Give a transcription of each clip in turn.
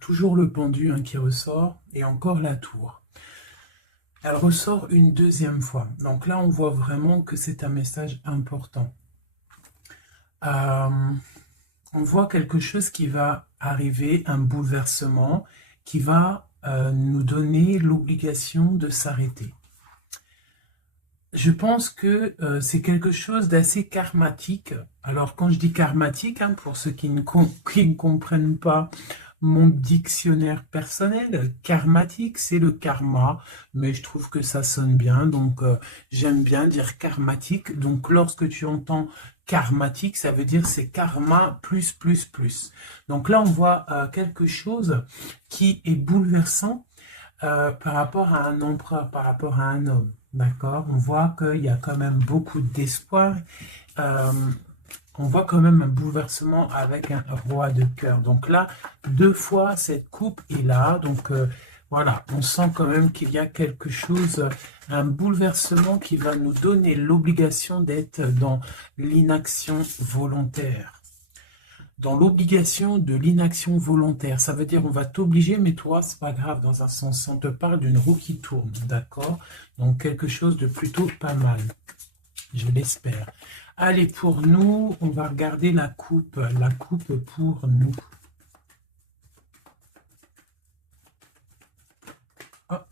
toujours le pendu qui ressort et encore la tour. Elle ressort une deuxième fois. Donc là, on voit vraiment que c'est un message important. On voit quelque chose qui va arriver, un bouleversement qui va nous donner l'obligation de s'arrêter. Je pense que c'est quelque chose d'assez karmatique. Alors, quand je dis karmatique, pour ceux qui ne comprennent pas mon dictionnaire personnel, karmatique, c'est le karma, mais je trouve que ça sonne bien, donc j'aime bien dire karmatique. Donc, lorsque tu entends karmatique, ça veut dire c'est karma plus, plus, plus. Donc là, on voit quelque chose qui est bouleversant par rapport à un empereur, par rapport à un homme. D'accord? On voit qu'il y a quand même beaucoup d'espoir. On voit quand même un bouleversement avec un roi de cœur. Donc là, deux fois, cette coupe est là. Donc voilà, on sent quand même qu'il y a quelque chose, un bouleversement qui va nous donner l'obligation d'être dans l'inaction volontaire. Dans l'obligation de l'inaction volontaire. Ça veut dire on va t'obliger, mais toi, c'est pas grave dans un sens. On te parle d'une roue qui tourne, d'accord? Donc quelque chose de plutôt pas mal. Je l'espère. Allez, pour nous, on va regarder la coupe pour nous. Hop.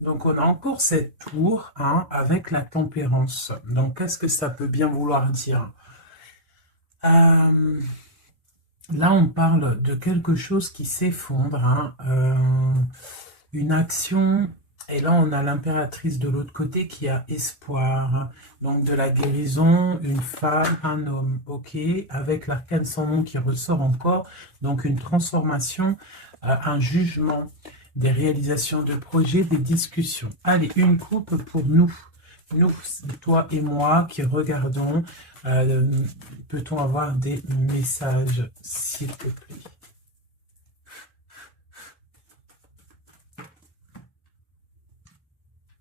Donc on a encore cette tour avec la tempérance. Donc qu'est-ce que ça peut bien vouloir dire? Là, on parle de quelque chose qui s'effondre, une action, et là, on a l'impératrice de l'autre côté qui a espoir, donc de la guérison, une femme, un homme, ok, avec l'arcane sans nom qui ressort encore, donc une transformation, un jugement, des réalisations de projets, des discussions. Allez, une coupe pour nous, toi et moi qui regardons. Peut-on avoir des messages, s'il te plaît?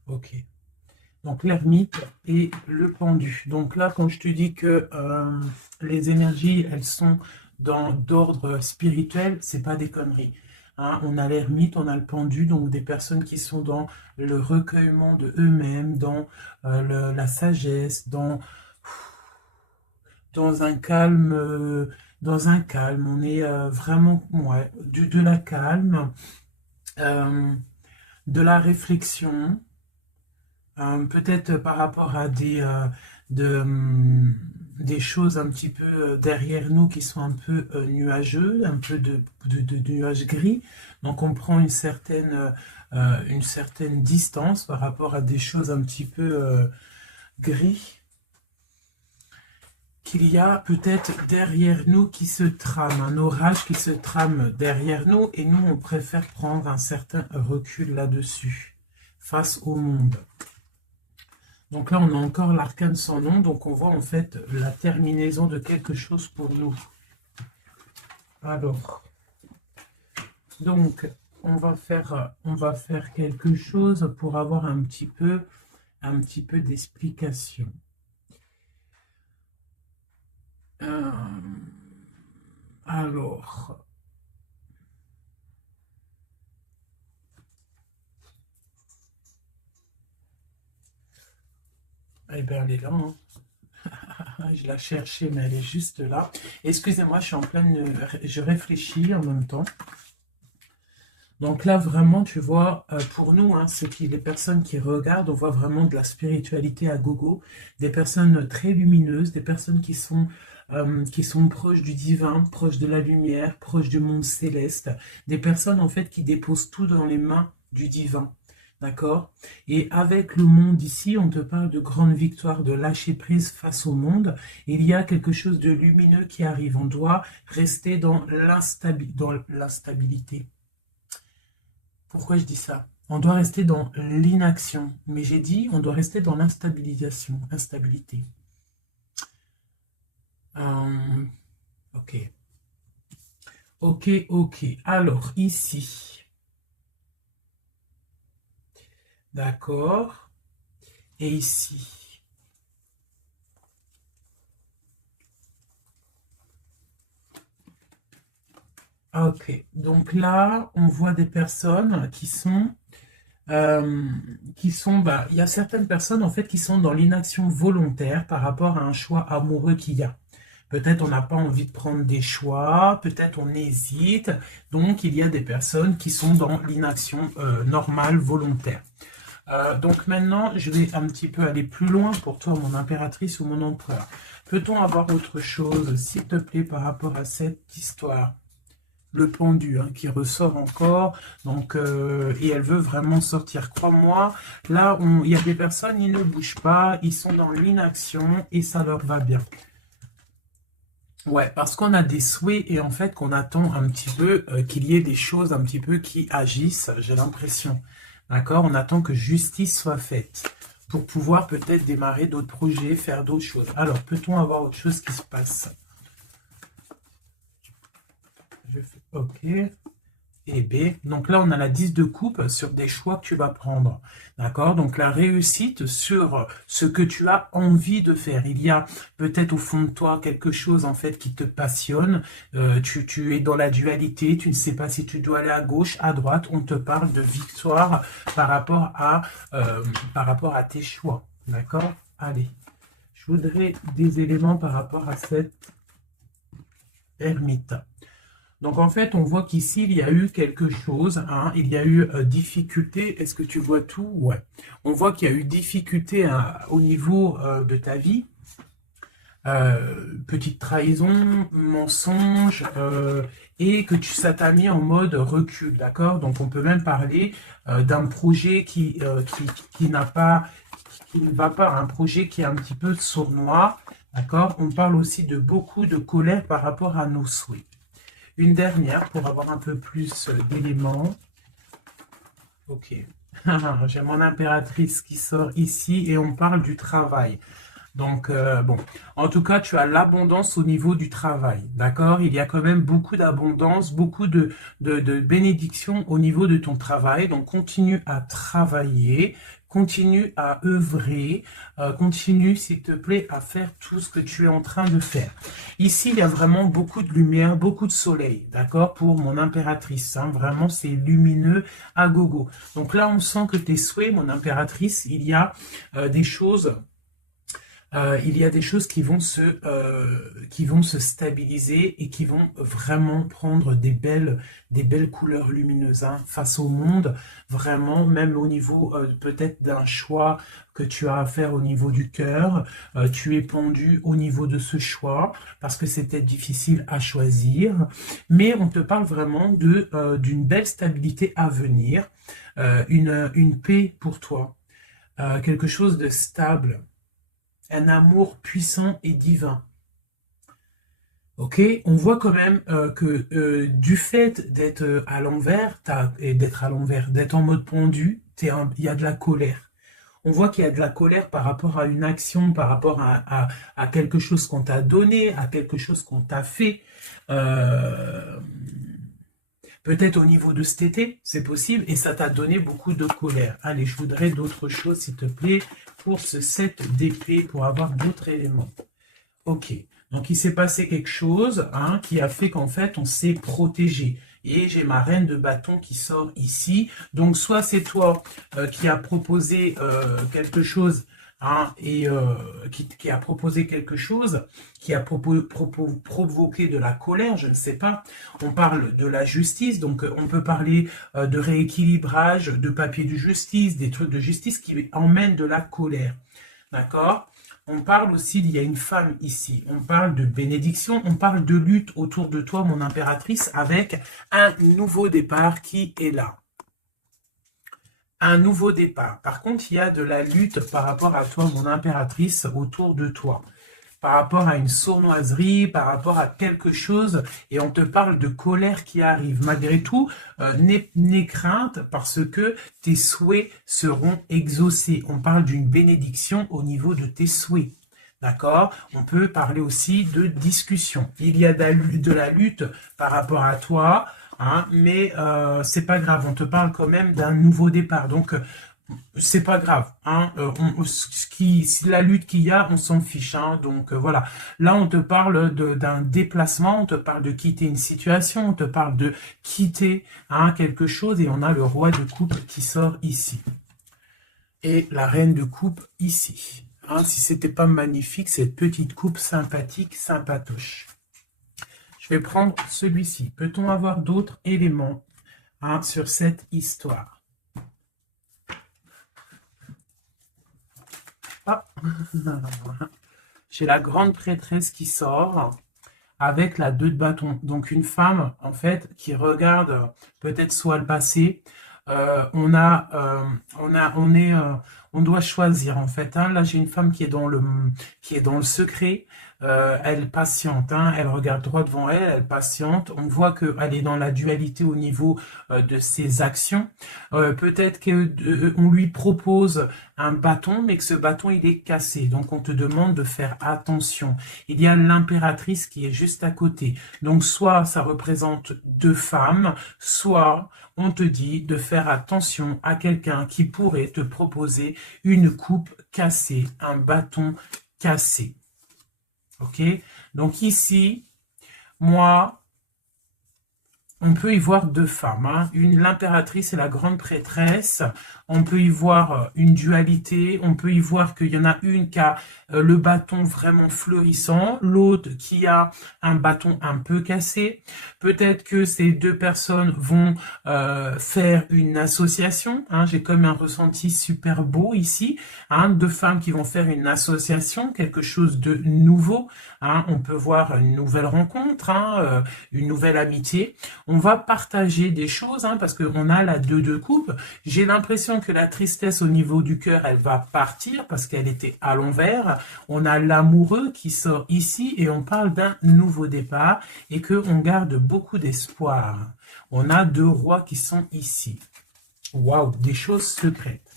Ok. Donc l'ermite et le pendu. Donc là, quand je te dis que les énergies, elles sont d'ordre spirituel, c'est pas des conneries. On a l'ermite, on a le pendu, donc des personnes qui sont dans le recueillement de eux-mêmes, dans la sagesse, dans un calme, on est vraiment, ouais, de la calme, euh, de la réflexion, peut-être par rapport à des choses un petit peu derrière nous qui sont un peu nuageux, un peu de nuages gris. Donc on prend une certaine distance par rapport à des choses un petit peu gris qu'il y a peut-être derrière nous qui se trame, un orage qui se trame derrière nous, et nous, on préfère prendre un certain recul là-dessus, face au monde. Donc là, on a encore l'arcane sans nom, donc on voit en fait la terminaison de quelque chose pour nous. Alors, donc, on va faire quelque chose pour avoir un petit peu d'explication. Alors, eh bien, elle est là. Je la cherchais, mais elle est juste là. Excusez-moi, je suis en pleine... Je réfléchis en même temps. Donc là, vraiment, tu vois, pour nous, les personnes qui regardent, on voit vraiment de la spiritualité à gogo, des personnes très lumineuses, des personnes qui sont proches du divin, proches de la lumière, proches du monde céleste, des personnes en fait qui déposent tout dans les mains du divin. D'accord? Et avec le monde ici, on te parle de grande victoire, de lâcher prise face au monde. Il y a quelque chose de lumineux qui arrive. On doit rester dans l'instabilité. Pourquoi je dis ça? On doit rester dans l'inaction. Mais j'ai dit, on doit rester dans instabilité. Ok. Ok, ok. Alors, ici. D'accord. Et ici. Ok, donc là, on voit des personnes bah, il y a certaines personnes en fait qui sont dans l'inaction volontaire par rapport à un choix amoureux qu'il y a. Peut-être on n'a pas envie de prendre des choix, peut-être on hésite, donc il y a des personnes qui sont dans l'inaction normale, volontaire. Donc maintenant, je vais un petit peu aller plus loin pour toi, mon impératrice ou mon empereur. Peut-on avoir autre chose, s'il te plaît, par rapport à cette histoire? Le pendu hein, qui ressort encore, donc et elle veut vraiment sortir. Crois-moi, là, il y a des personnes, ils ne bougent pas, ils sont dans l'inaction et ça leur va bien. Ouais, parce qu'on a des souhaits et en fait qu'on attend un petit peu qu'il y ait des choses un petit peu qui agissent, j'ai l'impression. D'accord? On attend que justice soit faite pour pouvoir peut-être démarrer d'autres projets, faire d'autres choses. Alors, peut-on avoir autre chose qui se passe? Je fais OK. Et B. Donc là, on a la 10 de coupe sur des choix que tu vas prendre. D'accord? Donc la réussite sur ce que tu as envie de faire. Il y a peut-être au fond de toi quelque chose en fait qui te passionne. Tu es dans la dualité. Tu ne sais pas si tu dois aller à gauche, à droite. On te parle de victoire par rapport à tes choix. D'accord? Allez. Je voudrais des éléments par rapport à cette ermite. Donc en fait, on voit qu'ici, il y a eu quelque chose, hein, il y a eu difficulté. Est-ce que tu vois tout? Ouais. On voit qu'il y a eu difficulté hein, au niveau de ta vie. Petite trahison, mensonge, et que ça t'a mis en mode recul, d'accord? Donc on peut même parler d'un projet qui n'a pas, qui ne va pas, un projet qui est un petit peu sournois, d'accord? On parle aussi de beaucoup de colère par rapport à nos souhaits. Une dernière pour avoir un peu plus d'éléments. Ok. J'ai mon impératrice qui sort ici et on parle du travail. Donc, bon, en tout cas, tu as l'abondance au niveau du travail, d'accord? Il y a quand même beaucoup d'abondance, beaucoup de bénédictions au niveau de ton travail. Donc, continue à travailler, continue à œuvrer, continue, s'il te plaît, à faire tout ce que tu es en train de faire. Ici, il y a vraiment beaucoup de lumière, beaucoup de soleil, d'accord? Pour mon impératrice, hein, vraiment, c'est lumineux à gogo. Donc là, on sent que tes souhaits, mon impératrice, il y a des choses qui vont se stabiliser et qui vont vraiment prendre des belles couleurs lumineuses hein, face au monde, vraiment, même au niveau peut-être d'un choix que tu as à faire au niveau du cœur, tu es pendu au niveau de ce choix, parce que c'est peut-être difficile à choisir, mais on te parle vraiment d'une belle stabilité à venir, une paix pour toi, quelque chose de stable, un amour puissant et divin. Ok, on voit quand même que du fait d'être à l'envers, d'être en mode pendu, il y a de la colère. On voit qu'il y a de la colère par rapport à une action, par rapport à quelque chose qu'on t'a donné, à quelque chose qu'on t'a fait. Peut-être au niveau de cet été, c'est possible, et ça t'a donné beaucoup de colère. Allez, je voudrais d'autres choses, s'il te plaît, pour ce 7 d'épée, pour avoir d'autres éléments. Ok, donc il s'est passé quelque chose hein, qui a fait qu'en fait, on s'est protégé. Et j'ai ma reine de bâton qui sort ici. Donc, soit c'est toi qui as proposé quelque chose hein, et qui a proposé quelque chose, qui a provoqué de la colère, je ne sais pas. On parle de la justice, donc on peut parler de rééquilibrage, de papier de justice, des trucs de justice qui emmènent de la colère. D'accord? On parle aussi, il y a une femme ici, on parle de bénédiction, on parle de lutte autour de toi, mon impératrice, avec un nouveau départ qui est là. Un nouveau départ. Par contre, il y a de la lutte par rapport à toi, mon impératrice, autour de toi. Par rapport à une sournoiserie, par rapport à quelque chose, et on te parle de colère qui arrive. Malgré tout, n'aie crainte parce que tes souhaits seront exaucés. On parle d'une bénédiction au niveau de tes souhaits. D'accord? On peut parler aussi de discussion. Il y a de la lutte par rapport à toi, hein, mais c'est pas grave. On te parle quand même d'un nouveau départ. Donc, c'est pas grave, hein. La lutte qu'il y a, on s'en fiche, hein. Donc voilà. Là, on te parle d'un déplacement, on te parle de quitter une situation, on te parle de quitter, hein, quelque chose, et on a le roi de coupe qui sort ici. Et la reine de coupe ici. Hein, si c'était pas magnifique, cette petite coupe sympathique, sympatoche. Je vais prendre celui-ci. Peut-on avoir d'autres éléments, hein, sur cette histoire? Ah. J'ai la grande prêtresse qui sort avec la 2 de bâton. Donc une femme, en fait, qui regarde peut-être soit le passé. On doit choisir, en fait, hein. Là, j'ai une femme qui est dans le secret. Elle patiente, hein. Elle regarde droit devant elle, elle patiente. On voit qu'elle est dans la dualité au niveau de ses actions. Peut-être qu'on lui propose un bâton, mais que ce bâton, il est cassé. Donc, on te demande de faire attention. Il y a l'impératrice qui est juste à côté. Donc, soit ça représente 2 femmes, soit on te dit de faire attention à quelqu'un qui pourrait te proposer une coupe cassée, un bâton cassé. Ok? Donc ici, moi, on peut y voir 2 femmes, hein. L'impératrice et la grande prêtresse. On peut y voir une dualité. On peut y voir qu'il y en a une qui a le bâton vraiment fleurissant, l'autre qui a un bâton un peu cassé. Peut-être que ces 2 personnes vont faire une association, hein. J'ai comme un ressenti super beau ici, hein. 2 femmes qui vont faire une association, quelque chose de nouveau, hein. On peut voir une nouvelle rencontre, hein, une nouvelle amitié. On va partager des choses, hein, parce qu'on a la 2 de coupe. J'ai l'impression que la tristesse au niveau du cœur, elle va partir parce qu'elle était à l'envers. On a l'amoureux qui sort ici et on parle d'un nouveau départ et qu'on garde beaucoup d'espoir. On a 2 rois qui sont ici. Waouh, des choses secrètes.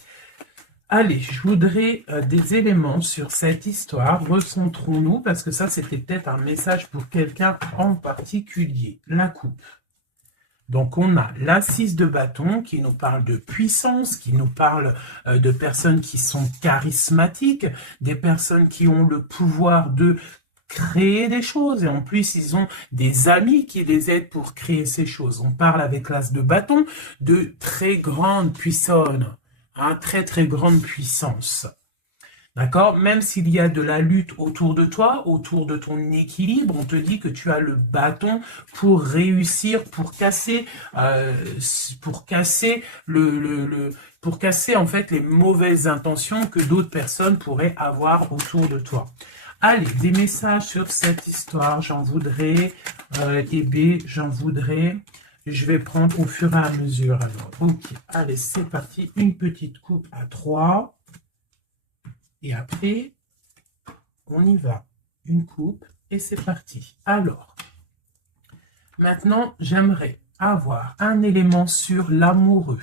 Allez, je voudrais des éléments sur cette histoire. Recentrons-nous parce que ça, c'était peut-être un message pour quelqu'un en particulier. La coupe. Donc, on a la 6 de bâton qui nous parle de puissance, qui nous parle de personnes qui sont charismatiques, des personnes qui ont le pouvoir de créer des choses. Et en plus, ils ont des amis qui les aident pour créer ces choses. On parle avec l'as de bâton de très grande puissance, hein, très très grande puissance. D'accord? Même s'il y a de la lutte autour de toi, autour de ton équilibre, on te dit que tu as le bâton pour réussir, pour casser pour casser en fait les mauvaises intentions que d'autres personnes pourraient avoir autour de toi. Allez, des messages sur cette histoire, j'en voudrais, j'en voudrais. Je vais prendre au fur et à mesure. Alors, ok, allez, c'est parti. Une petite coupe à 3. Et après, on y va. Une coupe et c'est parti. Alors, maintenant, j'aimerais avoir un élément sur l'amoureux.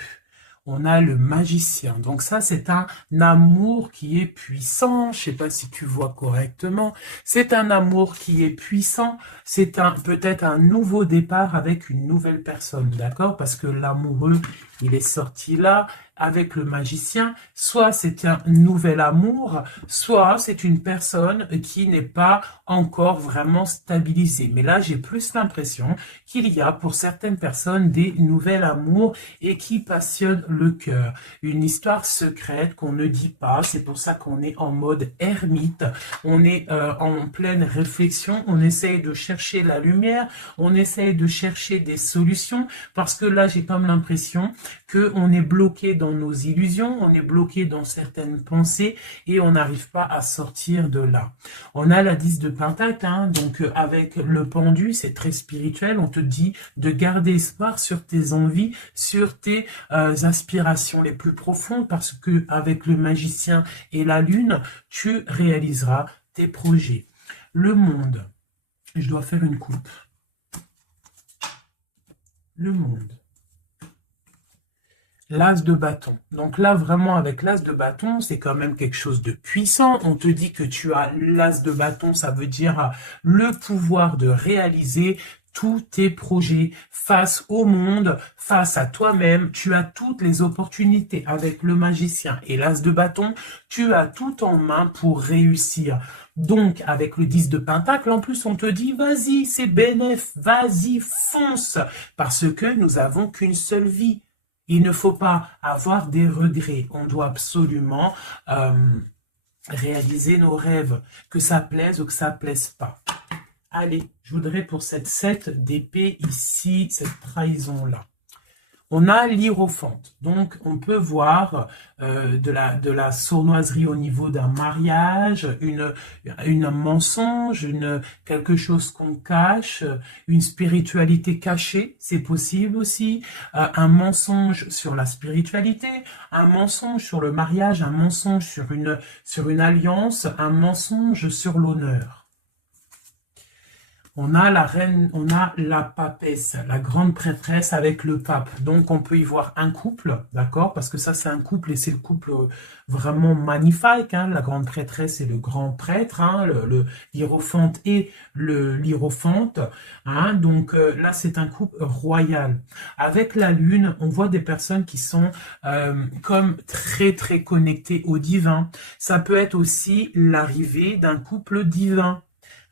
On a le magicien. Donc ça, c'est un amour qui est puissant. Je ne sais pas si tu vois correctement. C'est un amour qui est puissant. C'est peut-être un nouveau départ avec une nouvelle personne. D'accord? Parce que l'amoureux, il est sorti là avec le magicien. Soit c'est un nouvel amour, soit c'est une personne qui n'est pas encore vraiment stabilisée. Mais là, j'ai plus l'impression qu'il y a pour certaines personnes des nouvelles amours et qui passionnent le cœur. Une histoire secrète qu'on ne dit pas. C'est pour ça qu'on est en mode ermite. On est en pleine réflexion. On essaye de chercher la lumière. On essaye de chercher des solutions parce que là, j'ai comme l'impression qu'on est bloqué dans nos illusions, on est bloqué dans certaines pensées et on n'arrive pas à sortir de là. On a la 10 de Pentacle, hein, donc avec le pendu, c'est très spirituel, on te dit de garder espoir sur tes envies, sur tes aspirations les plus profondes parce que avec le magicien et la lune, tu réaliseras tes projets. Le monde, je dois faire une coupe. Le monde. L'as de bâton. Donc là, vraiment, avec l'as de bâton, c'est quand même quelque chose de puissant. On te dit que tu as l'as de bâton, ça veut dire le pouvoir de réaliser tous tes projets, face au monde, face à toi-même. Tu as toutes les opportunités avec le magicien et l'as de bâton. Tu as tout en main pour réussir. Donc, avec le 10 de pentacle, en plus, on te dit, vas-y, c'est bénéf, vas-y, fonce, parce que nous avons qu'une seule vie. Il ne faut pas avoir des regrets. On doit absolument réaliser nos rêves, que ça plaise ou que ça plaise pas. Allez, je voudrais pour cette 7 d'épée ici, cette trahison-là. On a l'hiérophante, donc on peut voir de la sournoiserie au niveau d'un mariage, un mensonge, quelque chose qu'on cache, une spiritualité cachée, c'est possible aussi, un mensonge sur la spiritualité, un mensonge sur le mariage, un mensonge sur une alliance, un mensonge sur l'honneur. On a la reine, on a la papesse, la grande prêtresse avec le pape. Donc, on peut y voir un couple, d'accord? Parce que ça, c'est un couple et c'est le couple vraiment magnifique. Hein? La grande prêtresse et le grand prêtre, hein? le hiérophante et l'hiérophante. Hein? Donc, là, c'est un couple royal. Avec la lune, on voit des personnes qui sont comme très, très connectées au divin. Ça peut être aussi l'arrivée d'un couple divin.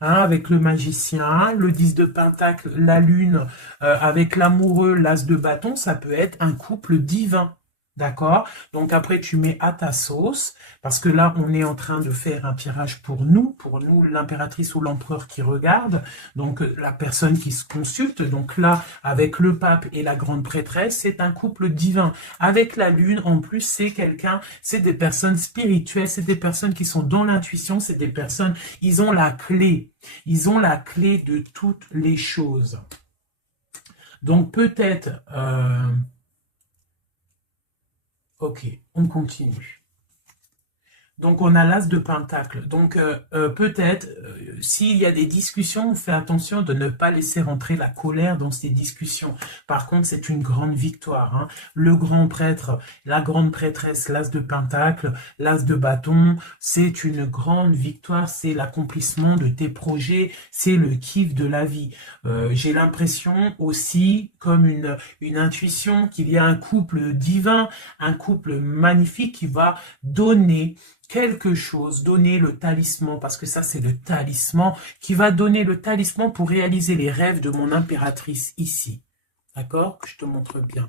Hein, avec le magicien, le 10 de pentacle, la lune, avec l'amoureux, l'as de bâton, ça peut être un couple divin. D'accord? Donc après, tu mets à ta sauce, parce que là, on est en train de faire un tirage pour nous l'impératrice ou l'empereur qui regarde, donc la personne qui se consulte. Donc là, avec le pape et la grande prêtresse, c'est un couple divin. Avec la lune, en plus, c'est des personnes spirituelles, c'est des personnes qui sont dans l'intuition, c'est des personnes, ils ont la clé de toutes les choses. Donc peut-être... Ok, on continue. Donc, on a l'as de pentacle. Donc, peut-être, s'il y a des discussions, on fait attention de ne pas laisser rentrer la colère dans ces discussions. Par contre, c'est une grande victoire. Hein. Le grand prêtre, la grande prêtresse, l'as de pentacle, l'as de bâton, c'est une grande victoire. C'est l'accomplissement de tes projets. C'est le kiff de la vie. J'ai l'impression aussi, comme une intuition, qu'il y a un couple divin, un couple magnifique qui va donner quelque chose, donner le talisman, parce que ça c'est le talisman, qui va donner le talisman pour réaliser les rêves de mon impératrice ici. D'accord? Que je te montre bien.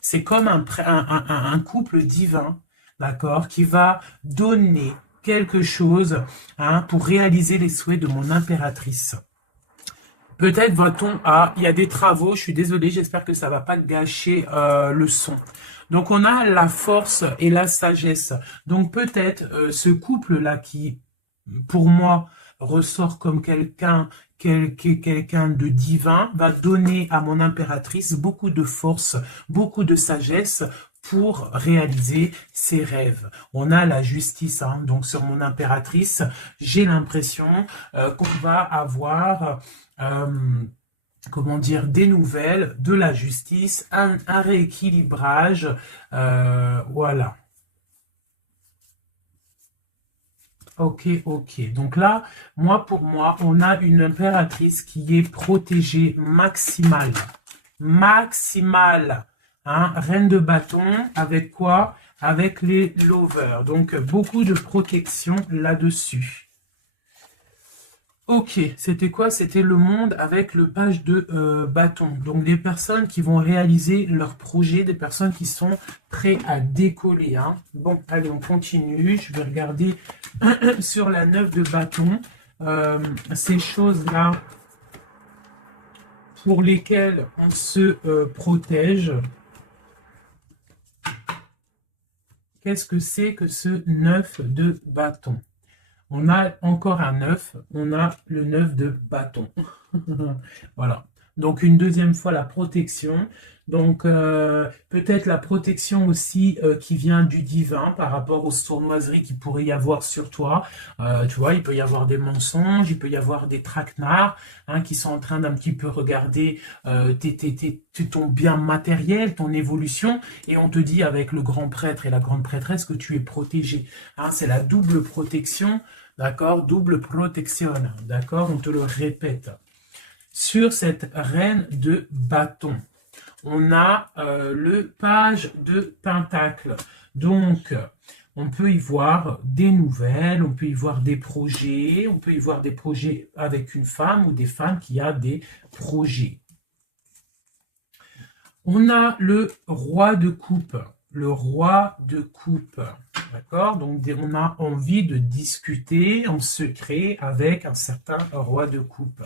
C'est comme un couple divin, d'accord, qui va donner quelque chose hein, pour réaliser les souhaits de mon impératrice. Peut-être va-t-on à... Il y a des travaux, je suis désolée, j'espère que ça ne va pas gâcher le son. Donc, on a la force et la sagesse. Donc, peut-être ce couple-là qui, pour moi, ressort comme quelqu'un de divin, va donner à mon impératrice beaucoup de force, beaucoup de sagesse pour réaliser ses rêves. On a la justice, hein, donc sur mon impératrice, j'ai l'impression qu'on va avoir... comment dire, des nouvelles, de la justice, un rééquilibrage, voilà. Ok. Donc là, pour moi, on a une impératrice qui est protégée maximale. Maximale. Hein, reine de bâton, avec quoi? Avec les lovers. Donc, beaucoup de protection là-dessus. Ok, c'était quoi? C'était le monde avec le page de bâton. Donc des personnes qui vont réaliser leur projet, des personnes qui sont prêtes à décoller. Hein. Bon, allez, on continue. Je vais regarder sur la 9 de bâton. Ces choses-là pour lesquelles on se protège. Qu'est-ce que c'est que ce 9 de bâton? On a encore un 9, on a le 9 de bâton. Voilà. Donc, une deuxième fois, la protection. Donc, peut-être la protection aussi qui vient du divin par rapport aux sournoiseries qu'il pourrait y avoir sur toi. Tu vois, il peut y avoir des mensonges, il peut y avoir des traquenards hein, qui sont en train d'un petit peu regarder ton bien matériel, ton évolution. Et on te dit avec le grand prêtre et la grande prêtresse que tu es protégé. Hein, c'est la double protection. D'accord? Double protection. D'accord? On te le répète. sur cette reine de bâton. On a le page de pentacle. Donc, on peut y voir des nouvelles, on peut y voir des projets, on peut y voir des projets avec une femme ou des femmes qui a des projets. On a le roi de coupe. Le roi de coupe, d'accord? Donc, on a envie de discuter en secret avec un certain roi de coupe.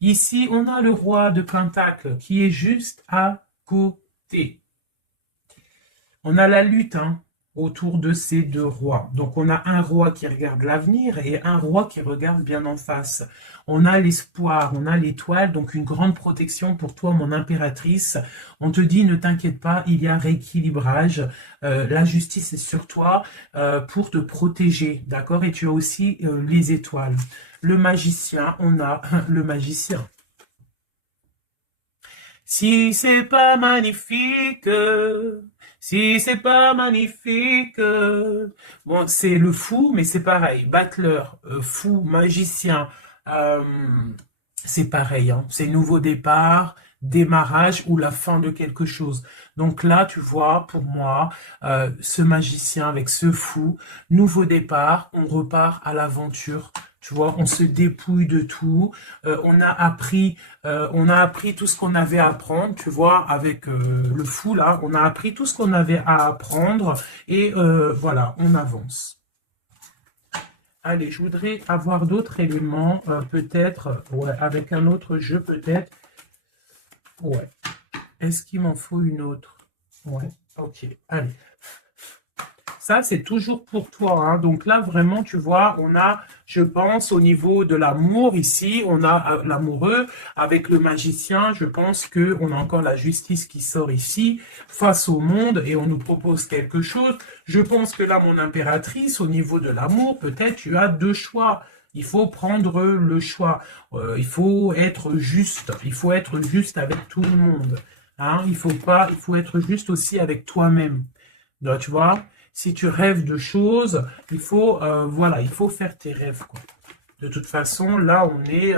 Ici, on a le roi de pentacle qui est juste à côté. On a la lutte autour de ces deux rois. Donc, on a un roi qui regarde l'avenir et un roi qui regarde bien en face. On a l'espoir, on a l'étoile, donc une grande protection pour toi, mon impératrice. On te dit, ne t'inquiète pas, il y a rééquilibrage. La justice est sur toi pour te protéger, d'accord? Et tu as aussi les étoiles. Le magicien, on a le magicien. Si c'est pas magnifique, si c'est pas magnifique. Bon, c'est le fou, mais c'est pareil. Battleur, fou, magicien, c'est pareil. C'est nouveau départ, démarrage ou la fin de quelque chose. Donc là, tu vois, pour moi, ce magicien avec ce fou, nouveau départ, on repart à l'aventure. Tu vois, on se dépouille de tout. On a appris tout ce qu'on avait à apprendre. Tu vois, avec le fou là, on a appris tout ce qu'on avait à apprendre et voilà, on avance. Allez, je voudrais avoir d'autres éléments, peut-être, ouais, avec un autre jeu, peut-être. Ouais. Est-ce qu'il m'en faut une autre? Ouais, ok, allez. Ça, c'est toujours pour toi. Donc là, vraiment, tu vois, on a, je pense, au niveau de l'amour, ici, on a l'amoureux avec le magicien. Je pense qu'on a encore la justice qui sort ici, face au monde, et on nous propose quelque chose. Je pense que là, mon impératrice, au niveau de l'amour, peut-être tu as deux choix. Il faut prendre le choix. Il faut être juste. Il faut être juste avec tout le monde. Il faut être juste aussi avec toi-même. Tu vois? Si tu rêves de choses, il faut, voilà, il faut faire tes rêves, quoi. De toute façon, là, on est,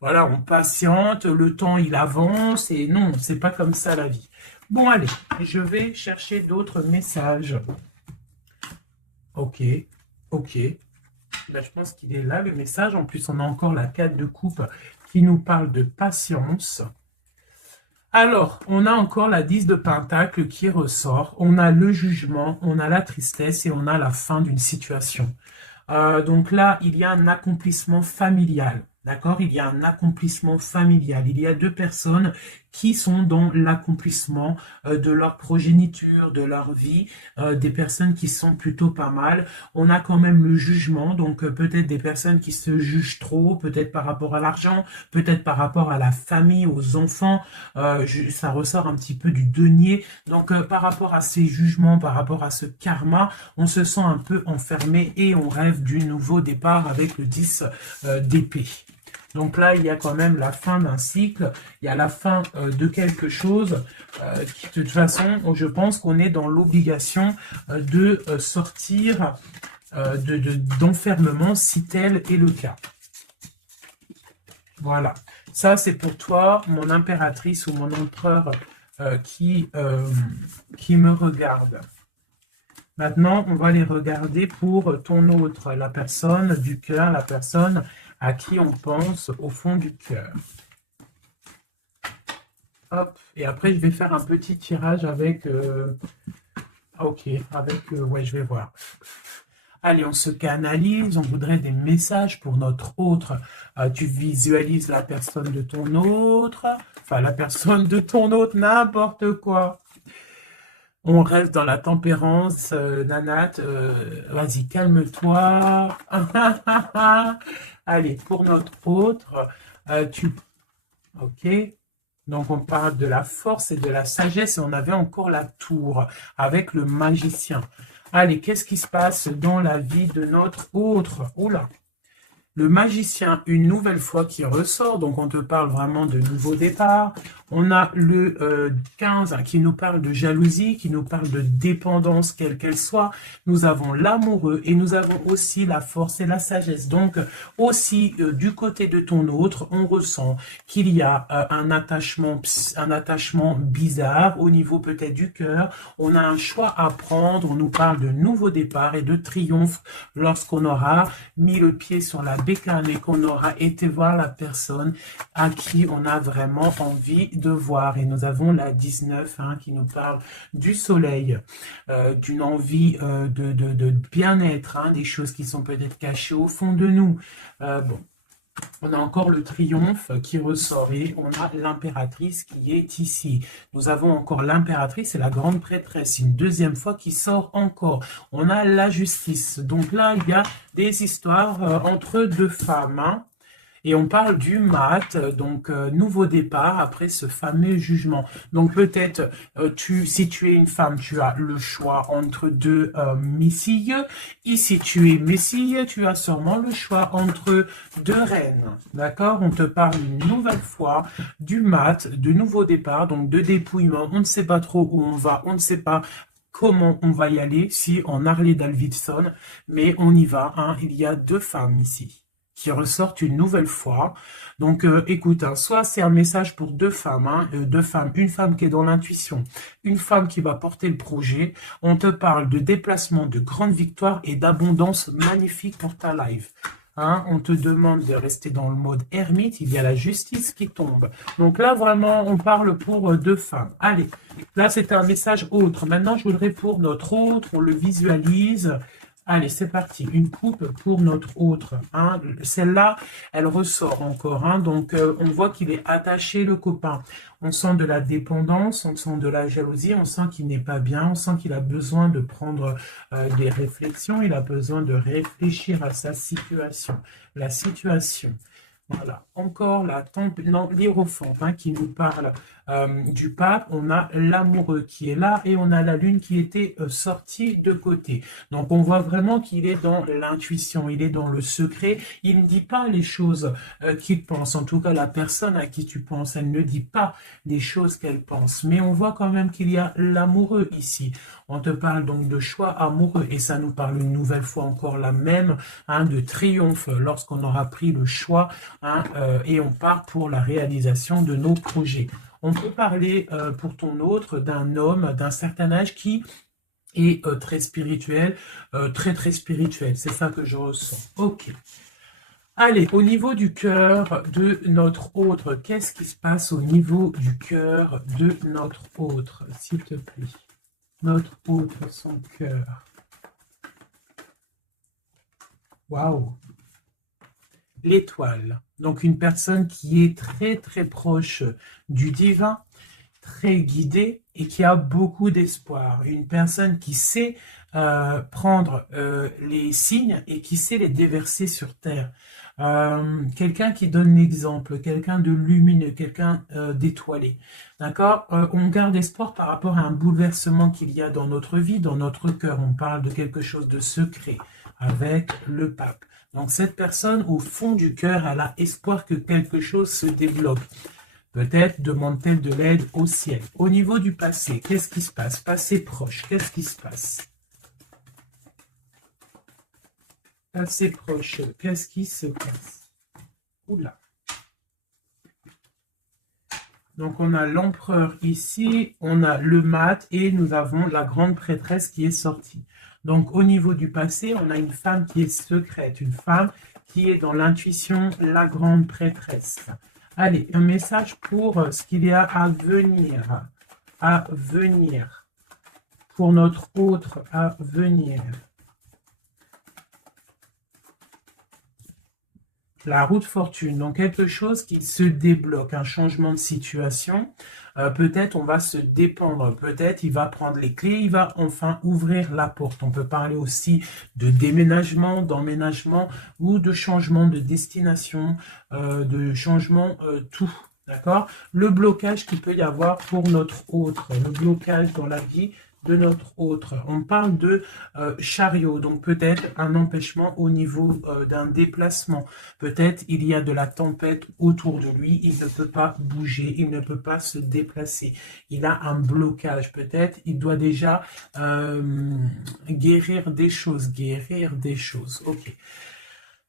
voilà, on patiente, le temps, il avance, et non, c'est pas comme ça, la vie. Bon, allez, je vais chercher d'autres messages. Ok, ok. Là, je pense qu'il est là, le message. En plus, on a encore la 4 de coupe qui nous parle de patience. Alors, on a encore la 10 de pentacle qui ressort. On a le jugement, on a la tristesse et on a la fin d'une situation. Donc là, il y a un accomplissement familial. D'accord? Il y a un accomplissement familial. Il y a deux personnes qui sont dans l'accomplissement de leur progéniture, de leur vie, des personnes qui sont plutôt pas mal. On a quand même le jugement, donc peut-être des personnes qui se jugent trop, peut-être par rapport à l'argent, peut-être par rapport à la famille, aux enfants. Ça ressort un petit peu du denier. Donc par rapport à ces jugements, par rapport à ce karma, on se sent un peu enfermé et on rêve du nouveau départ avec le 10 d'épée. Donc là, il y a quand même la fin d'un cycle, il y a la fin de quelque chose qui, de toute façon, je pense qu'on est dans l'obligation de sortir d'enfermement si tel est le cas. Voilà. Ça, c'est pour toi, mon impératrice ou mon empereur qui me regarde. Maintenant, on va les regarder pour ton autre, la personne du cœur, la personne à qui on pense au fond du cœur. Hop, et après je vais faire un petit tirage avec... ok, avec... ouais, je vais voir. Allez, on se canalise, on voudrait des messages pour notre autre. Tu visualises la personne de ton autre, enfin la personne de ton autre, n'importe quoi. On reste dans la tempérance, Nanat. Vas-y, calme-toi. Allez, pour notre autre, ok. Donc, on parle de la force et de la sagesse. Et on avait encore la tour avec le magicien. Allez, qu'est-ce qui se passe dans la vie de notre autre? Oula. Le magicien, une nouvelle fois qui ressort. Donc, on te parle vraiment de nouveau départ. On a le 15 qui nous parle de jalousie, qui nous parle de dépendance, quelle qu'elle soit. Nous avons l'amoureux et nous avons aussi la force et la sagesse. Donc, aussi, du côté de ton autre, on ressent qu'il y a un attachement bizarre au niveau peut-être du cœur. On a un choix à prendre. On nous parle de nouveau départ et de triomphe lorsqu'on aura mis le pied sur la bécane et qu'on aura été voir la personne à qui on a vraiment envie de voir. Et nous avons la 19 qui nous parle du soleil, d'une envie de bien-être, des choses qui sont peut-être cachées au fond de nous. Bon. On a encore le triomphe qui ressort et on a l'impératrice qui est ici. Nous avons encore l'impératrice et la grande prêtresse, une deuxième fois qui sort encore. On a la justice. Donc là, il y a des histoires entre deux femmes. Et on parle du mat, donc nouveau départ après ce fameux jugement. Donc peut-être, si tu es une femme, tu as le choix entre deux messilles. Et si tu es messille, tu as sûrement le choix entre deux reines. D'accord? On te parle une nouvelle fois du mat, de nouveau départ, donc de dépouillement. On ne sait pas trop où on va, on ne sait pas comment on va y aller, si en Harley-Davidson, mais on y va. Il y a deux femmes ici qui ressortent une nouvelle fois. Donc, écoute, soit c'est un message pour deux femmes, une femme qui est dans l'intuition, une femme qui va porter le projet. On te parle de déplacement, de grande victoire et d'abondance magnifique pour ta life. On te demande de rester dans le mode ermite, il y a la justice qui tombe. Donc là, vraiment, on parle pour deux femmes. Allez, là, c'est un message autre. Maintenant, je voudrais pour notre autre, on le visualise. Allez, c'est parti. Une coupe pour notre autre. Celle-là, elle ressort encore. Donc, on voit qu'il est attaché, le copain. On sent de la dépendance, on sent de la jalousie, on sent qu'il n'est pas bien, on sent qu'il a besoin de prendre des réflexions, il a besoin de réfléchir à sa situation. La situation. Voilà, encore la l'hiérophante qui nous parle du pape. On a l'amoureux qui est là et on a la lune qui était sortie de côté. Donc on voit vraiment qu'il est dans l'intuition, il est dans le secret. Il ne dit pas les choses qu'il pense. En tout cas, la personne à qui tu penses, elle ne dit pas les choses qu'elle pense. Mais on voit quand même qu'il y a l'amoureux ici. On te parle donc de choix amoureux et ça nous parle une nouvelle fois encore la même, de triomphe lorsqu'on aura pris le choix et on part pour la réalisation de nos projets. On peut parler pour ton autre d'un homme d'un certain âge qui est très spirituel, très spirituel. C'est ça que je ressens. Ok. Allez, au niveau du cœur de notre autre, qu'est-ce qui se passe au niveau du cœur de notre autre, s'il te plaît? Notre autre, son cœur. Waouh! L'étoile. Donc une personne qui est très proche du divin, très guidée et qui a beaucoup d'espoir. Une personne qui sait prendre les signes et qui sait les déverser sur terre. Quelqu'un qui donne l'exemple, quelqu'un de lumineux, quelqu'un d'étoilé. D'accord? On garde espoir par rapport à un bouleversement qu'il y a dans notre vie, dans notre cœur. On parle de quelque chose de secret avec le pape. Donc cette personne, au fond du cœur, elle a espoir que quelque chose se développe. Peut-être demande-t-elle de l'aide au ciel. Au niveau du passé, qu'est-ce qui se passe? Passé proche, qu'est-ce qui se passe? Passé proche, qu'est-ce qui se passe? Oula. Donc on a l'empereur ici, on a le mat et nous avons la grande prêtresse qui est sortie. Donc au niveau du passé, on a une femme qui est secrète, une femme qui est dans l'intuition, la grande prêtresse. Allez, un message pour ce qu'il y a à venir, pour notre autre à venir. La roue de fortune, donc quelque chose qui se débloque, un changement de situation. Peut-être on va se dépendre, peut-être il va prendre les clés, il va enfin ouvrir la porte. On peut parler aussi de déménagement, d'emménagement ou de changement de destination, de changement tout. D'accord? Le blocage qu'il peut y avoir pour notre autre, le blocage dans la vie de notre autre. On parle de chariot, donc peut-être un empêchement au niveau d'un déplacement. Peut-être il y a de la tempête autour de lui, il ne peut pas bouger, il ne peut pas se déplacer. Il a un blocage, peut-être il doit déjà guérir des choses, ok.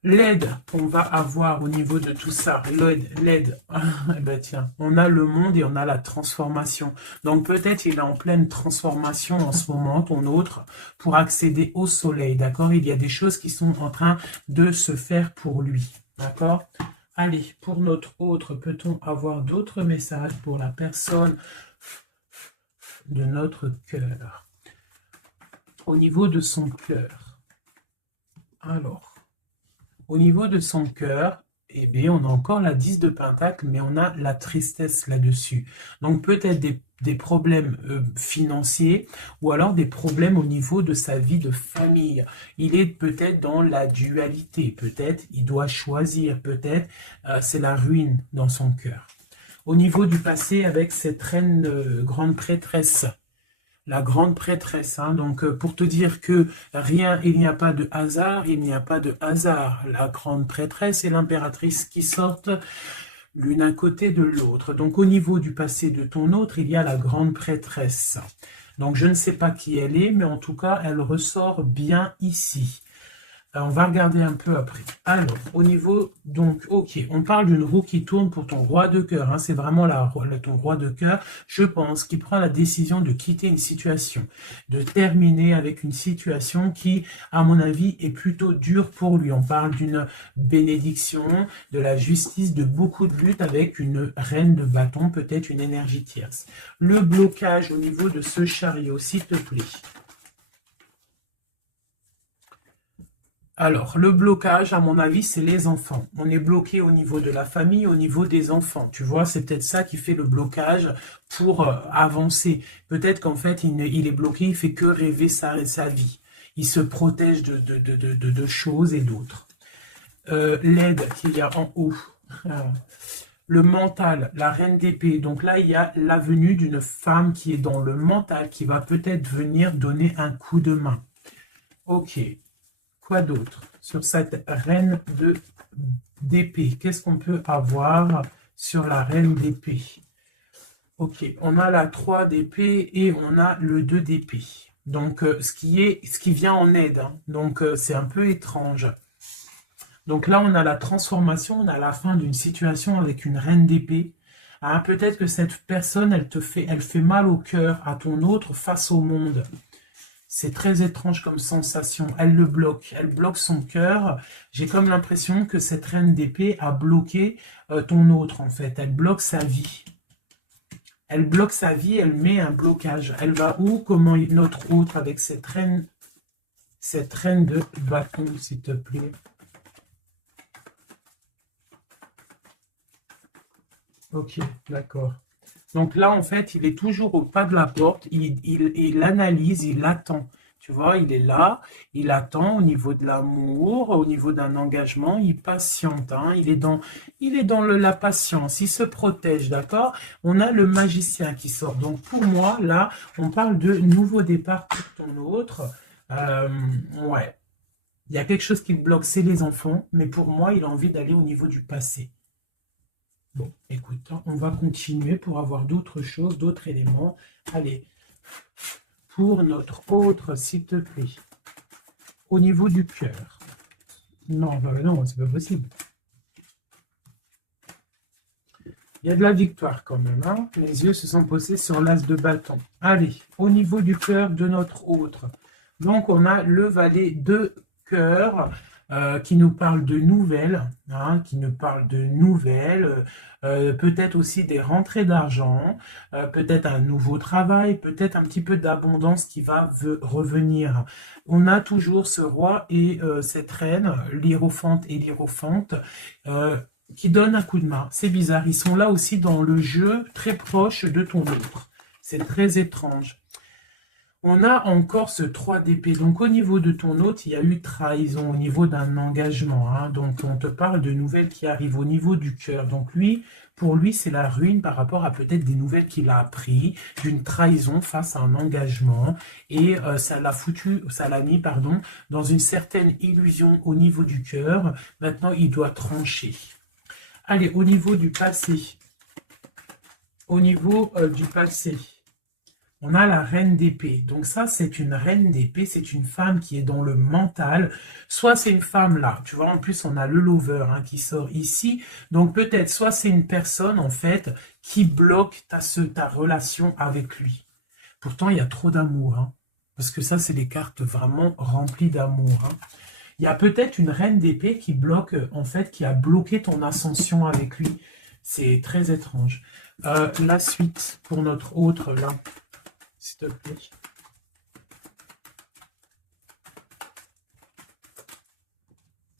L'aide qu'on va avoir au niveau de tout ça, l'aide, eh ben tiens, on a le monde et on a la transformation. Donc peut-être il est en pleine transformation en ce moment, ton autre, pour accéder au soleil, d'accord? Il y a des choses qui sont en train de se faire pour lui, d'accord? Allez, pour notre autre, peut-on avoir d'autres messages pour la personne de notre cœur? Au niveau de son cœur, alors... Au niveau de son cœur, eh bien, on a encore la 10 de Pentacle, mais on a la tristesse là-dessus. Donc peut-être des problèmes financiers ou alors des problèmes au niveau de sa vie de famille. Il est peut-être dans la dualité, peut-être il doit choisir, peut-être c'est la ruine dans son cœur. Au niveau du passé avec cette reine grande prêtresse, la grande prêtresse, hein, donc pour te dire que rien, il n'y a pas de hasard, il n'y a pas de hasard. La grande prêtresse et l'impératrice qui sortent l'une à côté de l'autre. Donc au niveau du passé de ton autre, il y a la grande prêtresse. Donc je ne sais pas qui elle est, mais en tout cas, elle ressort bien ici. On va regarder un peu après. Alors, au niveau, donc, ok, on parle d'une roue qui tourne pour ton roi de cœur. Hein, c'est vraiment ton roi de cœur, je pense, qui prend la décision de quitter une situation, de terminer avec une situation qui, à mon avis, est plutôt dure pour lui. On parle d'une bénédiction, de la justice, de beaucoup de lutte avec une reine de bâton, peut-être une énergie tierce. Le blocage au niveau de ce chariot, s'il te plaît. Alors, le blocage, à mon avis, c'est les enfants. On est bloqué au niveau de la famille, au niveau des enfants. Tu vois, c'est peut-être ça qui fait le blocage pour avancer. Peut-être qu'en fait, il est bloqué, il fait que rêver sa vie. Il se protège de choses et d'autres. L'aide qu'il y a en haut. Le mental, la reine d'épée. Donc là, il y a la venue d'une femme qui est dans le mental, qui va peut-être venir donner un coup de main. Ok. Quoi d'autre sur cette reine d'épée? Qu'est-ce qu'on peut avoir sur la reine d'épée? Ok, on a la 3 d'épée et on a le 2 d'épée. Donc, ce qui vient en aide. Hein. Donc, c'est un peu étrange. Donc là, on a la transformation, on a la fin d'une situation avec une reine d'épée. Ah, peut-être que cette personne, elle fait mal au cœur à ton autre face au monde. C'est très étrange comme sensation. Elle le bloque. Elle bloque son cœur. J'ai comme l'impression que cette reine d'épée a bloqué ton autre, en fait. Elle bloque sa vie. Elle bloque sa vie, elle met un blocage. Elle va où? Comment notre autre avec cette reine de bâton, s'il te plaît? Ok, d'accord. Donc là, en fait, il est toujours au pas de la porte, il analyse, il attend. Tu vois, il est là, il attend au niveau de l'amour, au niveau d'un engagement, il patiente, hein, il est dans la patience, il se protège, d'accord? On a le magicien qui sort. Donc pour moi, là, on parle de nouveau départ pour ton autre. Ouais, il y a quelque chose qui le bloque, c'est les enfants, mais pour moi, il a envie d'aller au niveau du passé. Bon, écoute, on va continuer pour avoir d'autres choses, d'autres éléments. Allez, pour notre autre, s'il te plaît, au niveau du cœur. Non, non, c'est pas possible. Il y a de la victoire quand même, hein. Les yeux se sont posés sur l'as de bâton. Allez, au niveau du cœur de notre autre. Donc, on a le valet de cœur. Qui nous parle de nouvelles, hein, peut-être aussi des rentrées d'argent, peut-être un nouveau travail, peut-être un petit peu d'abondance qui va revenir. On a toujours ce roi et cette reine, l'hiérophante et l'hiérophante, qui donnent un coup de main. C'est bizarre, ils sont là aussi dans le jeu, très proche de ton autre. C'est très étrange. On a encore ce 3 d'épée. Donc, au niveau de ton autre, il y a eu trahison au niveau d'un engagement. Hein. Donc, on te parle de nouvelles qui arrivent au niveau du cœur. Donc, lui, Pour lui, c'est la ruine par rapport à peut-être des nouvelles qu'il a appris, d'une trahison face à un engagement, et ça l'a mis, pardon, dans une certaine illusion au niveau du cœur. Maintenant, il doit trancher. Allez, au niveau du passé. Au niveau du passé. On a la reine d'épée. Donc ça, c'est une reine d'épée. C'est une femme qui est dans le mental. Soit c'est une femme là. Tu vois, en plus, on a le lover hein, qui sort ici. Donc peut-être, soit c'est une personne, en fait, qui bloque ta relation avec lui. Pourtant, il y a trop d'amour. Hein, parce que ça, c'est des cartes vraiment remplies d'amour. Hein. Il y a peut-être une reine d'épée qui bloque, en fait, qui a bloqué ton ascension avec lui. C'est très étrange. La suite pour notre autre là. S'il te plaît.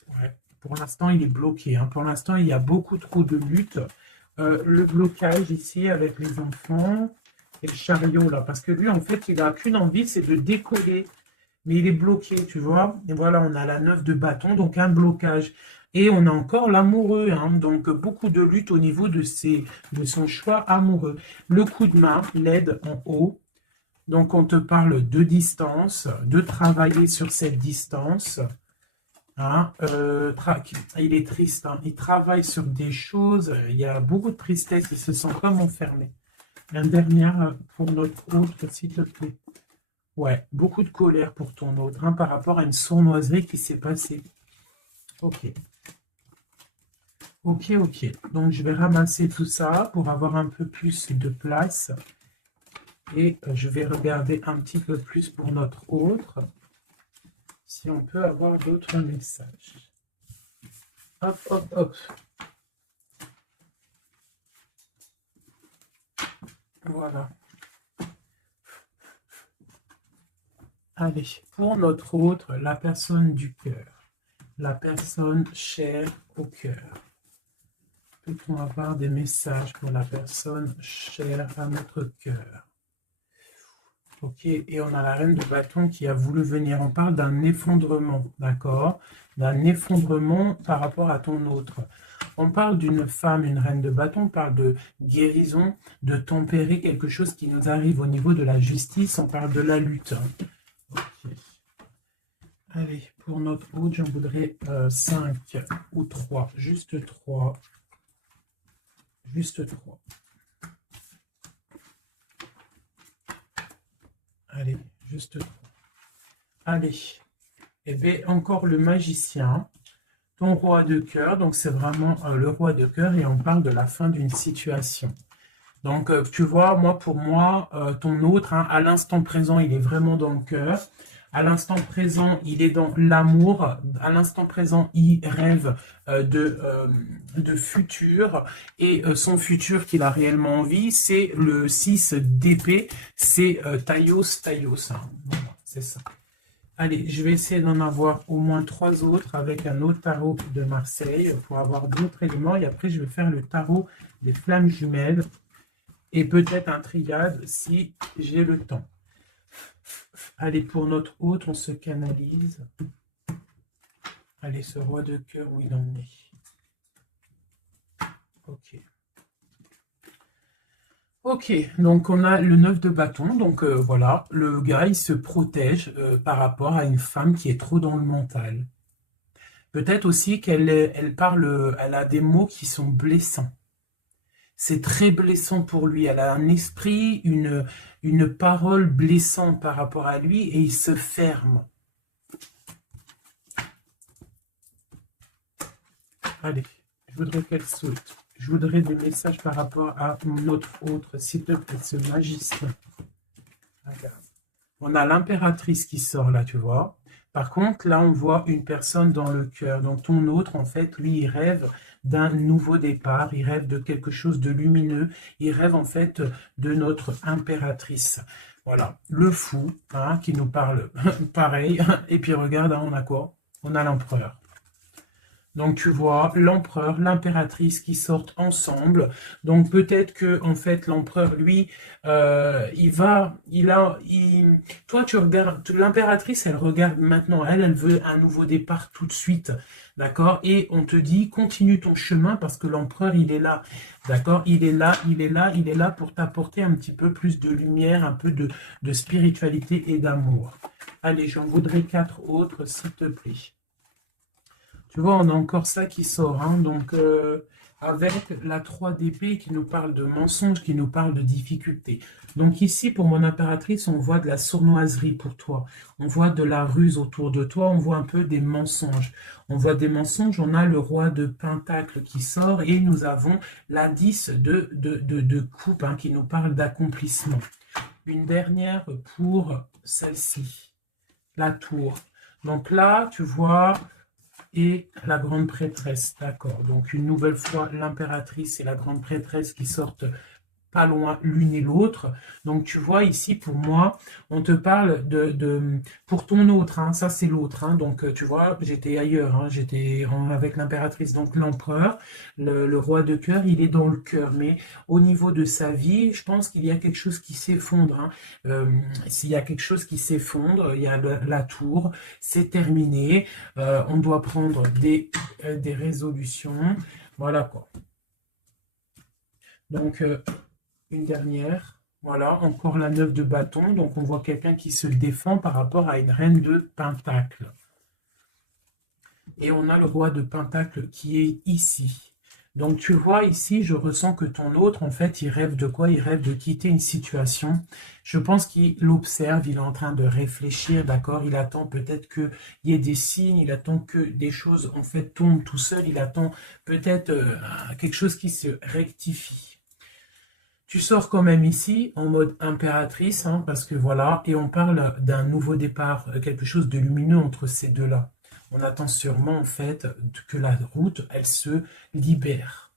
Ouais. Pour l'instant, il est bloqué. Hein. Pour l'instant, il y a beaucoup trop de luttes. Le blocage ici avec les enfants et le chariot là. Parce que lui, en fait, il n'a qu'une envie, c'est de décoller. Mais il est bloqué, tu vois. Et voilà, on a la 9 de bâton, donc un blocage. Et on a encore l'amoureux, hein, donc beaucoup de lutte au niveau de son choix amoureux. Le coup de main, l'aide en haut. Donc, on te parle de distance, de travailler sur cette distance. Hein, il est triste, hein, il travaille sur des choses, il y a beaucoup de tristesse, il se sent comme enfermé. Un dernier pour notre autre, s'il te plaît. Ouais, beaucoup de colère pour ton autre, hein, par rapport à une sournoiserie qui s'est passée. Ok. Ok, ok. Donc, je vais ramasser tout ça pour avoir un peu plus de place. Et je vais regarder un petit peu plus pour notre autre, si on peut avoir d'autres messages. Hop, hop, hop. Voilà. Allez, pour notre autre, la personne du cœur. La personne chère au cœur. Peut-on avoir des messages pour la personne chère à notre cœur? Ok, et on a la reine de bâton qui a voulu venir. On parle d'un effondrement, d'accord? D'un effondrement par rapport à ton autre. On parle d'une femme, une reine de bâton, on parle de guérison, de tempérer quelque chose qui nous arrive au niveau de la justice, on parle de la lutte. Okay. Allez, pour notre autre, j'en voudrais 5 ou 3, juste 3. Juste 3. Allez, juste 3. Allez. Et bien, encore le magicien. Ton roi de cœur. Donc, c'est vraiment le roi de cœur et on parle de la fin d'une situation. Donc, tu vois, pour moi, ton autre, hein, à l'instant présent, il est vraiment dans le cœur. À l'instant présent, il est dans l'amour. À l'instant présent, il rêve de futur. Et son futur qu'il a réellement envie, c'est le 6 d'épée. C'est Taïos. Hein. Voilà, c'est ça. Allez, je vais essayer d'en avoir au moins 3 autres avec un autre tarot de Marseille pour avoir d'autres éléments. Et après, je vais faire le tarot des flammes jumelles. Et peut-être un triade si j'ai le temps. Allez, pour notre autre, on se canalise. Allez, ce roi de cœur, où il en est. Ok. Ok, donc on a le 9 de bâton. Donc voilà, le gars, il se protège par rapport à une femme qui est trop dans le mental. Peut-être aussi qu'elle elle a des mots qui sont blessants. C'est très blessant pour lui. Elle a un esprit, une parole blessante par rapport à lui et il se ferme. Allez, je voudrais qu'elle saute. Je voudrais des messages par rapport à notre autre, s'il te plaît, ce magicien. Regarde. On a l'impératrice qui sort là, tu vois. Par contre, là, on voit une personne dans le cœur. Donc, ton autre, en fait, lui, il rêve d'un nouveau départ. Il rêve de quelque chose de lumineux. Il rêve, en fait, de notre impératrice. Voilà. Le fou, hein, qui nous parle pareil. Et puis, regarde, hein, on a quoi? On a l'empereur. Donc tu vois l'empereur, l'impératrice qui sortent ensemble. Donc peut-être que en fait l'empereur lui, toi tu regardes, l'impératrice elle regarde maintenant, elle veut un nouveau départ tout de suite, d'accord? Et on te dit continue ton chemin parce que l'empereur il est là, d'accord? Il est là pour t'apporter un petit peu plus de lumière, un peu de spiritualité et d'amour. Allez, j'en voudrais 4 autres s'il te plaît. Tu vois, on a encore ça qui sort, hein, donc avec la 3 d'épée qui nous parle de mensonges, qui nous parle de difficultés. Donc ici, pour mon impératrice, on voit de la sournoiserie pour toi. On voit de la ruse autour de toi, on voit un peu des mensonges. On voit des mensonges, on a le roi de Pentacle qui sort et nous avons la 10 de coupe hein, qui nous parle d'accomplissement. Une dernière pour celle-ci, la tour. Donc là, tu vois... et la grande prêtresse, d'accord. Donc une nouvelle fois, l'impératrice et la grande prêtresse qui sortent pas loin l'une et l'autre. Donc tu vois ici, pour moi, on te parle pour ton autre, hein, ça c'est l'autre. Hein, donc tu vois, j'étais ailleurs, hein, j'étais avec l'impératrice. Donc l'empereur, le roi de cœur, il est dans le cœur. Mais au niveau de sa vie, je pense qu'il y a quelque chose qui s'effondre. Hein. S'il y a quelque chose qui s'effondre, il y a la tour, c'est terminé. On doit prendre des résolutions. Voilà quoi. Donc... une dernière, voilà, encore la 9 de bâton, donc on voit quelqu'un qui se défend par rapport à une reine de pentacle. Et on a le roi de pentacle qui est ici. Donc tu vois ici, je ressens que ton autre, en fait, il rêve de quoi? Il rêve de quitter une situation. Je pense qu'il observe, il est en train de réfléchir, d'accord? Il attend peut-être qu'il y ait des signes, il attend que des choses, en fait, tombent tout seul. Il attend peut-être quelque chose qui se rectifie. Tu sors quand même ici en mode impératrice, hein, parce que voilà, et on parle d'un nouveau départ, quelque chose de lumineux entre ces deux-là. On attend sûrement en fait que la route, elle se libère.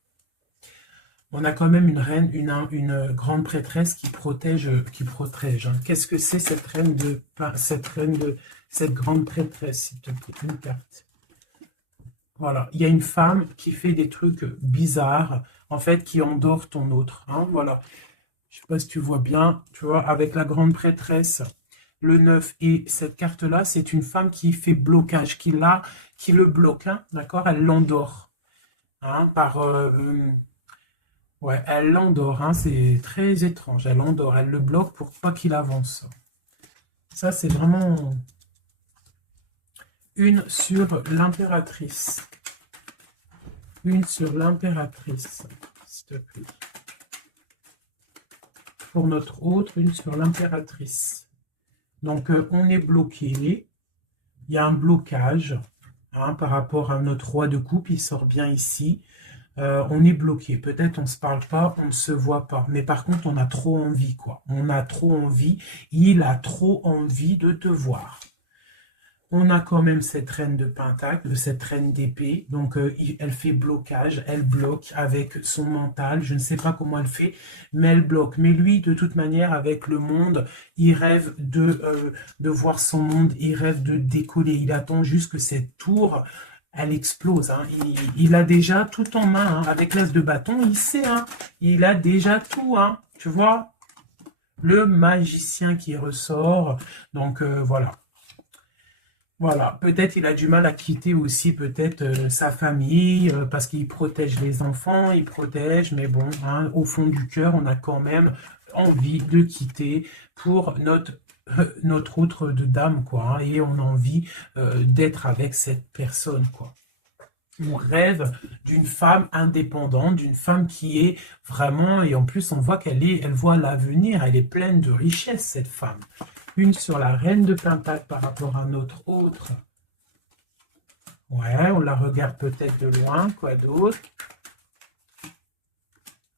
On a quand même une reine, une grande prêtresse qui protège, hein. Qu'est-ce que c'est cette cette grande prêtresse, s'il te plaît, une carte. Voilà, il y a une femme qui fait des trucs bizarres, en fait, qui endort ton autre. Hein, voilà. Je ne sais pas si tu vois bien, tu vois, avec la grande prêtresse, le 9 et cette carte-là, c'est une femme qui fait blocage, qui le bloque, hein, d'accord? Elle l'endort. Hein, ouais, elle l'endort, hein, c'est très étrange. Elle l'endort, elle le bloque pour pas qu'il avance. Ça, c'est vraiment... une sur l'impératrice. Une sur l'impératrice, s'il te plaît. Pour notre autre, une sur l'impératrice. Donc, on est bloqué. Il y a un blocage hein, par rapport à notre roi de coupe. Il sort bien ici. On est bloqué. Peut-être on ne se parle pas, on ne se voit pas. Mais par contre, on a trop envie, quoi. On a trop envie. Il a trop envie de te voir. On a quand même cette reine de pentacle, cette reine d'épée. Donc, elle fait blocage, elle bloque avec son mental. Je ne sais pas comment elle fait, mais elle bloque. Mais lui, de toute manière, avec le monde, il rêve de voir son monde, il rêve de décoller. Il attend juste que cette tour, elle explose. Hein. Il a déjà tout en main. Hein. Avec l'as de bâton, il sait. Hein. Il a déjà tout. Hein. Tu vois, le magicien qui ressort. Donc, voilà. Voilà, peut-être il a du mal à quitter aussi peut-être sa famille parce qu'il protège les enfants, il protège, mais bon, hein, au fond du cœur, on a quand même envie de quitter pour notre autre de dame, quoi, hein, et on a envie d'être avec cette personne, quoi. On rêve d'une femme indépendante, d'une femme qui est vraiment, et en plus on voit elle voit l'avenir, elle est pleine de richesse, cette femme. Une sur la reine de pentacle par rapport à notre autre. Ouais, on la regarde peut-être de loin. Quoi d'autre?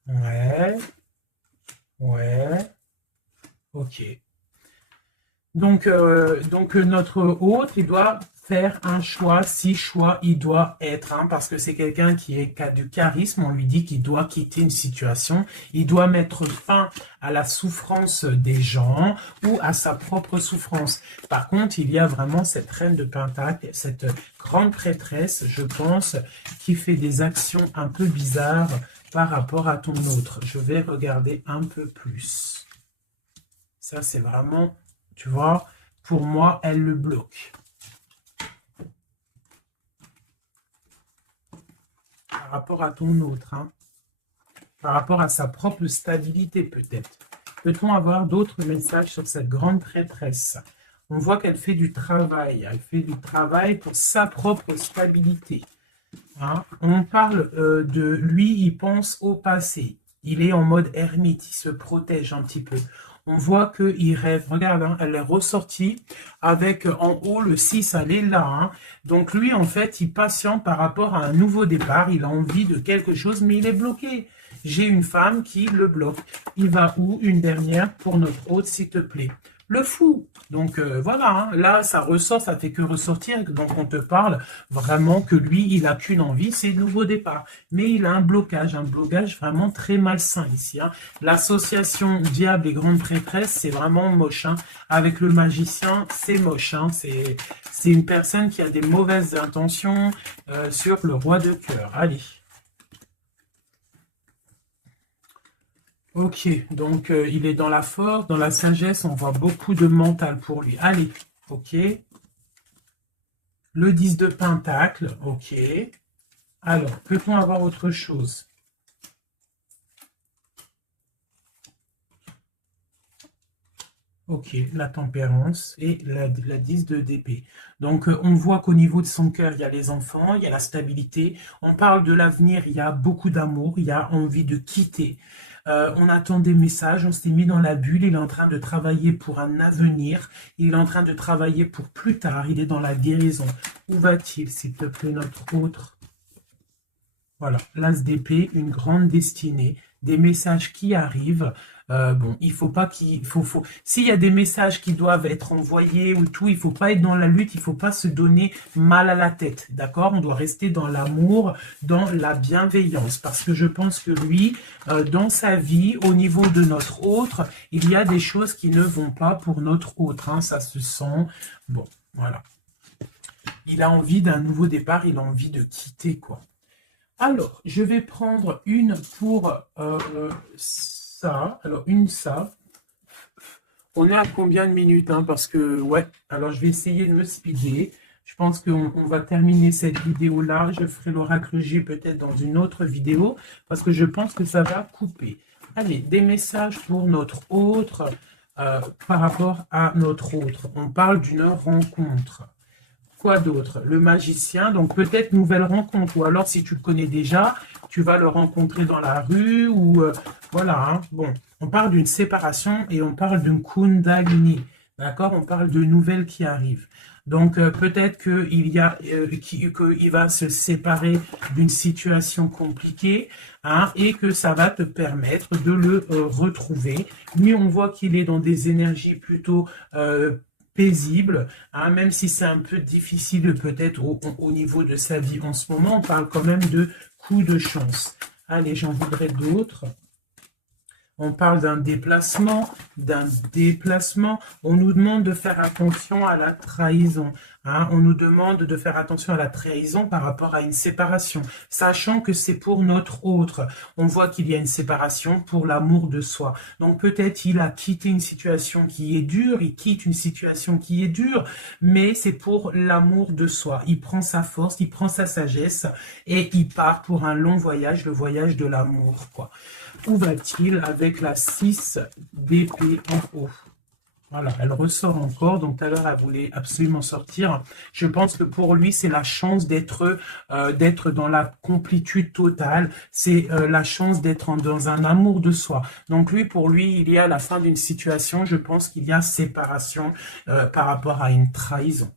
Ouais. Ouais. Ok. Donc notre autre, il doit faire un choix, si choix il doit être, hein, parce que c'est quelqu'un qui a du charisme, on lui dit qu'il doit quitter une situation, il doit mettre fin à la souffrance des gens ou à sa propre souffrance. Par contre, il y a vraiment cette reine de Pentacle, cette grande prêtresse, je pense, qui fait des actions un peu bizarres par rapport à ton autre. Je vais regarder un peu plus. Ça, c'est vraiment, tu vois, pour moi, elle le bloque. Par rapport à ton autre, hein. Par rapport à sa propre stabilité, peut-être. Peut-on avoir d'autres messages sur cette grande prêtresse? On voit qu'elle fait du travail. Elle fait du travail pour sa propre stabilité. Hein? On parle de lui, il pense au passé. Il est en mode ermite, il se protège un petit peu. On voit qu'il rêve. Regarde, hein, elle est ressortie avec en haut le 6, elle est là. Hein. Donc lui, en fait, il patiente par rapport à un nouveau départ. Il a envie de quelque chose, mais il est bloqué. J'ai une femme qui le bloque. Il va où? Une dernière pour notre hôte, s'il te plaît. Le fou. Donc voilà, hein, là ça ressort, ça fait que ressortir. Donc on te parle vraiment que lui, il n'a qu'une envie, c'est le nouveau départ. Mais il a un blocage vraiment très malsain ici. Hein. L'association diable et grande prêtresse, c'est vraiment moche. Hein. Avec le magicien, c'est moche. Hein. C'est une personne qui a des mauvaises intentions sur le roi de cœur. Allez. Ok, donc il est dans la force, dans la sagesse, on voit beaucoup de mental pour lui. Allez, ok. Le 10 de Pentacle, ok. Alors, peut-on avoir autre chose? Ok, la tempérance et la 10 de d'épée. Donc, on voit qu'au niveau de son cœur, il y a les enfants, il y a la stabilité. On parle de l'avenir, il y a beaucoup d'amour, il y a envie de quitter. On attend des messages, on s'est mis dans la bulle, il est en train de travailler pour un avenir, il est en train de travailler pour plus tard, il est dans la guérison. Où va-t-il, s'il te plaît, notre autre? Voilà, l'as d'épée, une grande destinée, des messages qui arrivent. Bon, il faut pas qu'il faut. S'il y a des messages qui doivent être envoyés ou tout, il faut pas être dans la lutte, il faut pas se donner mal à la tête, d'accord? On doit rester dans l'amour, dans la bienveillance, parce que je pense que lui, dans sa vie, au niveau de notre autre, il y a des choses qui ne vont pas pour notre autre, hein, ça se sent. Bon, voilà. Il a envie d'un nouveau départ, il a envie de quitter, quoi. Alors, je vais prendre une pour ça. Alors, ça. On est à combien de minutes, hein, parce que, ouais, alors je vais essayer de me speeder. Je pense qu'on va terminer cette vidéo-là. Je ferai l'oracle J peut-être dans une autre vidéo, parce que je pense que ça va couper. Allez, des messages pour notre autre, par rapport à notre autre. On parle d'une rencontre. Quoi d'autre? Le magicien, donc peut-être nouvelle rencontre, ou alors si tu le connais déjà, tu vas le rencontrer dans la rue, ou voilà, hein. Bon, on parle d'une séparation et on parle d'une kundalini, d'accord? On parle de nouvelles qui arrivent. Donc peut-être qu'il va se séparer d'une situation compliquée, hein, et que ça va te permettre de le retrouver. Lui, on voit qu'il est dans des énergies plutôt paisible, hein, même si c'est un peu difficile peut-être au niveau de sa vie en ce moment, on parle quand même de coup de chance. Allez, j'en voudrais d'autres. On parle d'un déplacement, On nous demande de faire attention à la trahison. Hein. On nous demande de faire attention à la trahison par rapport à une séparation, sachant que c'est pour notre autre. On voit qu'il y a une séparation pour l'amour de soi. Donc peut-être il a quitté une situation qui est dure, il quitte une situation qui est dure, mais c'est pour l'amour de soi. Il prend sa force, il prend sa sagesse et il part pour un long voyage, le voyage de l'amour, quoi. Où va-t-il avec la 6 d'épée en haut? Voilà, elle ressort encore. Donc tout à l'heure, elle voulait absolument sortir. Je pense que pour lui, c'est la chance d'être dans la complétude totale. C'est la chance d'être dans un amour de soi. Donc lui, pour lui, il y a la fin d'une situation. Je pense qu'il y a séparation par rapport à une trahison.